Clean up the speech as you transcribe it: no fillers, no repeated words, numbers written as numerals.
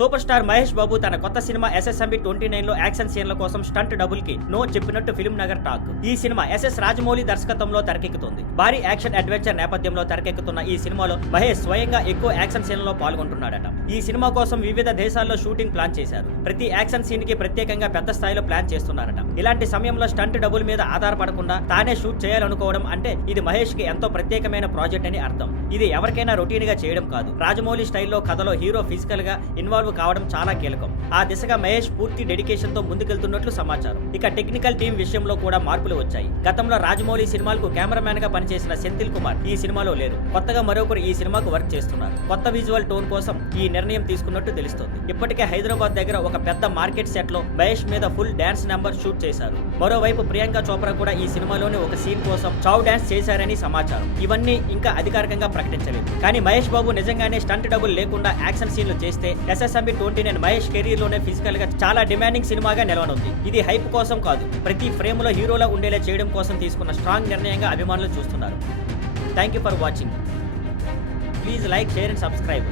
Super star Mahesh Babu తన కొత్త cinema SSMB 29 లో యాక్షన్ సీన్ల కోసం స్టంట్ డబుల్ కి నో చెప్పినట్టు ఫిల్మ్ నగర్ టాక్. ఈ సినిమా SS రాజమౌళి దర్శకత్వంలో తెరకెక్కుతుంది. భారీ యాక్షన్ అడ్వెంచర్ నేపథ్యంలో తెరకెక్కుతున్న ఈ సినిమాలో మహేష్ స్వయంగా ఎక్కువ యాక్షన్ సీన్లలో పాల్గొంటున్నాడట. ఈ సినిమా కోసం వివిధ దేశాల్లో షూటింగ్ ప్లాన్ చేశారు. ప్రతి యాక్షన్ సీన్ కి ప్రత్యేకంగా పెద్ద స్థాయిలో ప్లాన్ చేస్తున్నారట. ఇలాంటి సమయంలో స్టంట్ డబుల్ మీద ఆధారపడకుండా తానే షూట్ చేయాలనుకోవడం అంటే ఇది మహేష్ కి ఎంతో ప్రత్యేకమైన ప్రాజెక్ట్ అని అర్థం. ఇది ఎవరికైనా రొటీన్ గా చేయడం కాదు. రాజమౌళి స్టైల్లో కథలో హీరో ఫిజికల్ గా ఇన్వాల్వ్ కావడం చాలా కీలకం. ఆ దిశగా మహేష్ పూర్తి డెడికేషన్ తో ముందుకెళ్తున్నట్లు సమాచారం. ఇక టెక్నికల్ టీం విషయంలో కూడా మార్పులు వచ్చాయి. గతంలో రాజమౌళి సినిమాలకు కెమెరామ్యాన్ గా పనిచేసిన సెంథిల్ కుమార్ ఈ సినిమాలో లేరు. కొత్తగా మరొకరు ఈ సినిమాకు వర్క్ చేస్తున్నారు. కొత్త విజువల్ టోన్ కోసం ఈ నిర్ణయం తీసుకున్నట్టు తెలుస్తోంది. ఇప్పటికే హైదరాబాద్ దగ్గర ఒక పెద్ద మార్కెట్ సెట్ లో మహేష్ మీద ఫుల్ డాన్స్ నెంబర్ షూట్ చేశారు. మరోవైపు ప్రియాంక చోప్రా కూడా ఈ సినిమాలోని ఒక సీన్ కోసం చావ్ డాన్స్ చేశారని సమాచారం. ఇవన్నీ ఇంకా అధికారికంగా ప్రకటించలేదు. కానీ మహేష్ బాబు నిజంగానే స్టంట్ డబుల్ లేకుండా యాక్షన్ సీన్లు చేస్తే SSMB 29 మహేష్ కెరీర్ లోనే ఫిజికల్ గా చాలా డిమాండింగ్ సినిమాగా నిలవనుంది. ఇది హైప్ కోసం కాదు, ప్రతి ఫ్రేమ్ లో హీరోలా ఉండేలా చేయడం కోసం తీసుకున్న స్ట్రాంగ్ నిర్ణయంగా అభిమానులు చూస్తున్నారు. Thank you for watching. Please like, share and subscribe.